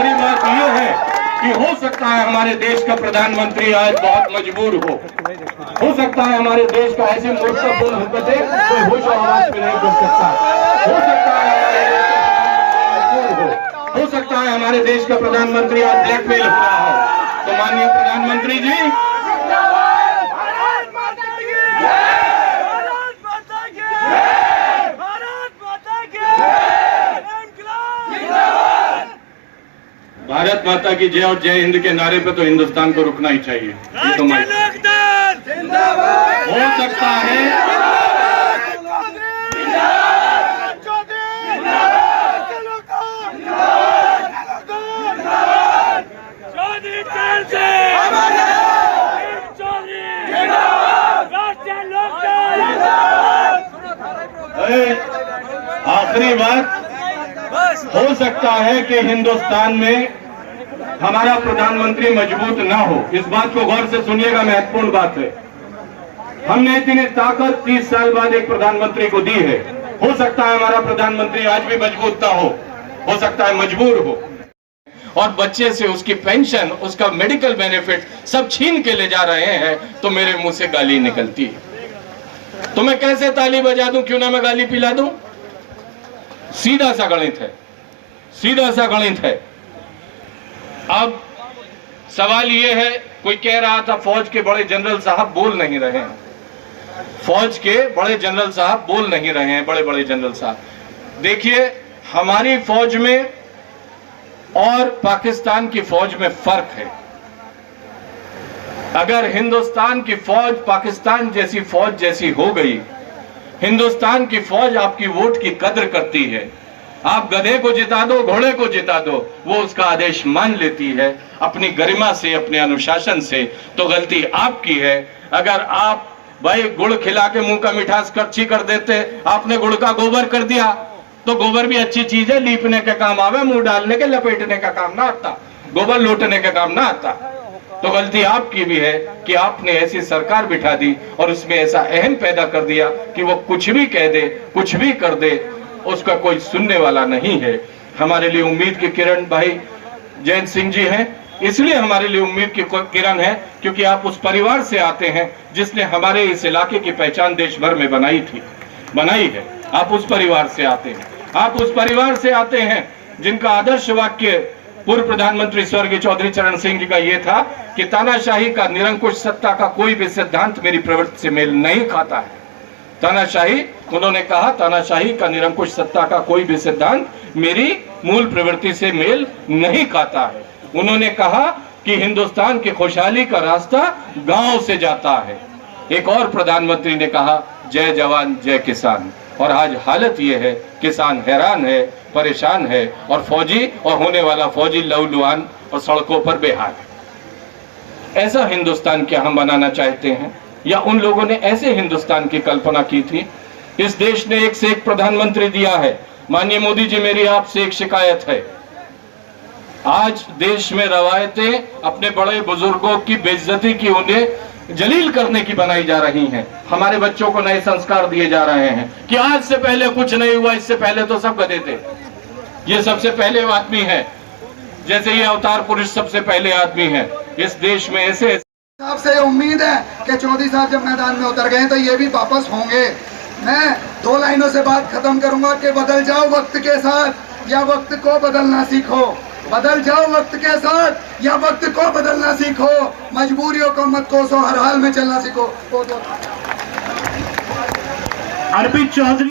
आखिरी बात ये है कि हो सकता है हमारे देश का प्रधानमंत्री आज बहुत मजबूर हो सकता है हमारे देश का ऐसी मूर्खतापूर्ण हरकतें कोई होश और आवाज में नहीं कर सकता, हो सकता है हमारे देश का प्रधानमंत्री आज ब्लैकमेल हो रहा हो। तो माननीय प्रधानमंत्री जी, भारत माता की जय और जय हिंद के नारे पे तो हिंदुस्तान को रुकना ही चाहिए। ये तो हो सकता है आखिरी बात, हो सकता है कि हिंदुस्तान में हमारा प्रधानमंत्री मजबूत ना हो। इस बात को गौर से सुनिएगा, महत्वपूर्ण बात है। हमने इतनी ताकत 30 साल बाद एक प्रधानमंत्री को दी है। हो सकता है हमारा प्रधानमंत्री आज भी मजबूत ना हो सकता है मजबूर हो, और बच्चे से उसकी पेंशन, उसका मेडिकल बेनिफिट सब छीन के ले जा रहे हैं, तो मेरे मुंह से गाली निकलती है। तो मैं कैसे ताली बजा दूं, क्यों ना मैं गाली पिला दूं? सीधा सा गणित है, सीधा सा गणित है। अब सवाल यह है, कोई कह रहा था फौज के बड़े जनरल साहब बोल नहीं रहे हैं, फौज के बड़े जनरल साहब बोल नहीं रहे हैं, बड़े बड़े जनरल साहब। देखिए, हमारी फौज में और पाकिस्तान की फौज में फर्क है। अगर हिंदुस्तान की फौज पाकिस्तान जैसी फौज जैसी हो गई, हिंदुस्तान की फौज आपकी वोट की कद्र करती है। आप गधे को जिता दो, घोड़े को जिता दो, वो उसका आदेश मान लेती है अपनी गरिमा से, अपने अनुशासन से। तो गलती आपकी है। अगर आप भाई गुड़ खिला के मुंह का मिठास कच्ची कर देते, आपने गुड़ का गोबर कर दिया, तो गोबर भी अच्छी चीज है, लीपने के काम आवे, मुंह डालने के, लपेटने का काम ना आता, गोबर लूटने का काम ना आता। तो गलती आपकी भी है कि आपने ऐसी सरकार बिठा दी और उसमें ऐसा अहम पैदा कर दिया कि वो कुछ भी कह दे, कुछ भी कर दे, उसका कोई सुनने वाला नहीं है। हमारे लिए उम्मीद की किरण भाई जयंत सिंह जी हैं, इसलिए हमारे लिए उम्मीद की किरण है क्योंकि आप उस परिवार से आते हैं जिसने हमारे इस इलाके की पहचान देश भर में बनाई है। आप उस परिवार से आते हैं, आप उस परिवार से आते हैं जिनका आदर्श वाक्य पूर्व प्रधानमंत्री स्वर्गीय चौधरी चरण सिंह जी का यह था कि तानाशाही का, निरंकुश सत्ता का कोई भी सिद्धांत मेरी प्रवृत्ति से मेल नहीं खाता है। तानाशाही, उन्होंने कहा, तानाशाही का, निरंकुश सत्ता का कोई भी सिद्धांत मेरी मूल प्रवृत्ति से मेल नहीं खाता है। उन्होंने कहा कि हिंदुस्तान की खुशहाली का रास्ता गांव से जाता है। एक और प्रधानमंत्री ने कहा, जय जवान जय किसान। और आज हालत यह है, किसान हैरान है, परेशान है, और फौजी और होने वाला फौजी लहूलुहान और सड़कों पर बेहाल है। ऐसा हिंदुस्तान क्या हम बनाना चाहते हैं, या उन लोगों ने ऐसे हिंदुस्तान की कल्पना की थी? इस देश ने एक से एक प्रधानमंत्री दिया है। माननीय मोदी जी, मेरी आपसे एक शिकायत है। आज देश में रवायतें अपने बड़े बुजुर्गों की बेइज्जती की, उन्हें जलील करने की बनाई जा रही हैं। हमारे बच्चों को नए संस्कार दिए जा रहे हैं कि आज से पहले कुछ नहीं हुआ, इससे पहले तो सब गधे थे, ये सबसे पहले आदमी है, जैसे ये अवतार पुरुष सबसे पहले आदमी है। इस देश में ऐसे आपसे उम्मीद है कि चौधरी साहब जब मैदान में उतर गए तो ये भी वापस होंगे। मैं 2 लाइनों से बात खत्म करूंगा कि बदल जाओ वक्त के साथ या वक्त को बदलना सीखो। बदल जाओ वक्त के साथ या वक्त को बदलना सीखो। मजबूरियों को मत कोसो, हर हाल में चलना सीखो। अर्पित चौधरी।